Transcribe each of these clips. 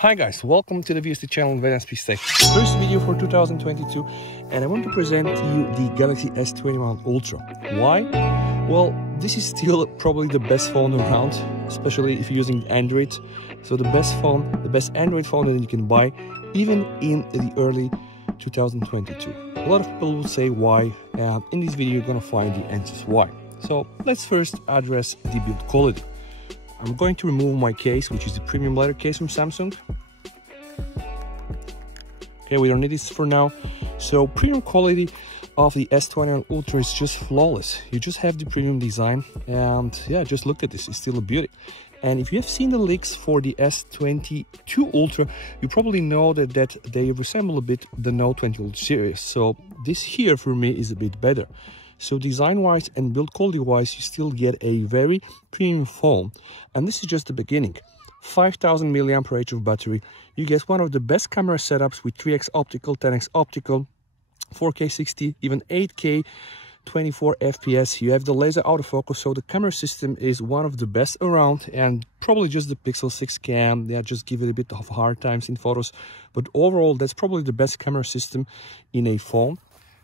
Hi guys, welcome to the VST channel on Wednesday Tech. First video for 2022, and I want to present to you the Galaxy S21 Ultra. Why? Well, this is still probably the best phone around, especially if you're using Android. So the best phone, the best Android phone that you can buy, even in the early 2022. A lot of people will say why, and in this video you're gonna find the answers why. So let's first address the build quality. I'm going to remove my case, which is the premium leather case from Samsung. Okay, we don't need this for now. So premium quality of the S21 Ultra is just flawless. You just have the premium design, and yeah, just look at this, it's still a beauty. And if you have seen the leaks for the S22 Ultra, you probably know that they resemble a bit the Note 20 Ultra series. So this here for me is a bit better. So design-wise and build quality-wise, you still get a very premium phone. And this is just the beginning. 5000 mAh of battery. You get one of the best camera setups with 3x optical, 10x optical, 4K 60, even 8K, 24 FPS. You have the laser autofocus, so the camera system is one of the best around, and probably just the Pixel 6 can, yeah, just give it a bit of hard times in photos. But overall, that's probably the best camera system in a phone.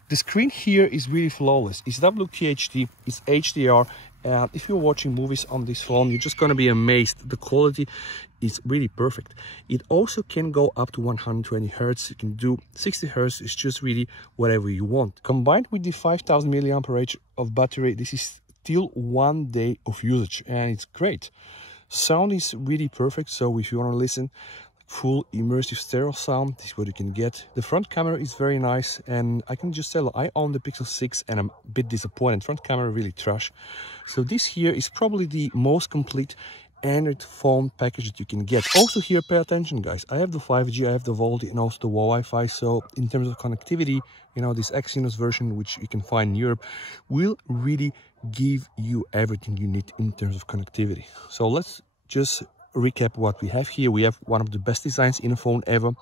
The screen here is really flawless. It's WQHD, it's HDR, and if you're watching movies on this phone, you're just gonna be amazed. The quality is really perfect. It also can go up to 120 Hz. You can do 60 Hz. It's just really whatever you want. Combined with the 5000 mAh of battery, this is still 1 day of usage, and it's great. Sound is really perfect, so if you want to listen full immersive stereo sound, this is what you can get. The front camera is very nice, and I can just tell I own the Pixel 6 and I'm a bit disappointed. Front camera really trash. So this here is probably the most complete Android phone package that you can get. Also here, pay attention guys, I have the 5G, I have the VoLTE, and also the Wi-Fi. So in terms of connectivity, you know, this Exynos version, which you can find in Europe, will really give you everything you need in terms of connectivity. So let's just recap what we have here. We have one of the best designs in a phone ever.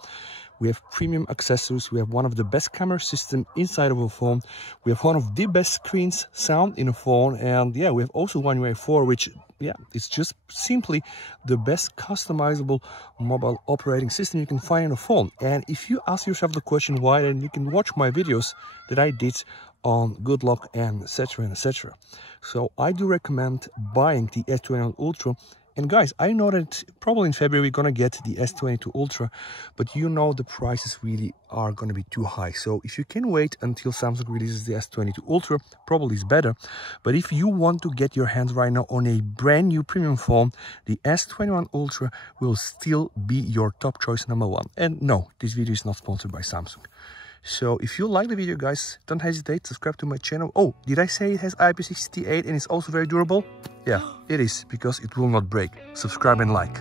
We have premium accessories. We have one of the best camera system inside of a phone. We have one of the best screens sound in a phone. And yeah, we have also One UI 4, which, yeah, it's just simply the best customizable mobile operating system you can find in a phone. And if you ask yourself the question why, then you can watch my videos that I did on good luck and etc. and etc. So I do recommend buying the S21 Ultra. And guys, I know that probably in February we're gonna get the S22 Ultra, but you know the prices really are gonna be too high. So if you can wait until Samsung releases the S22 Ultra, probably is better. But if you want to get your hands right now on a brand new premium phone, the S21 Ultra will still be your top choice #1. And no, this video is not sponsored by Samsung. So if you like the video guys, don't hesitate, subscribe to my channel. Oh, did I say it has IP68 and it's also very durable? Yeah, it is, because it will not break. Subscribe and like.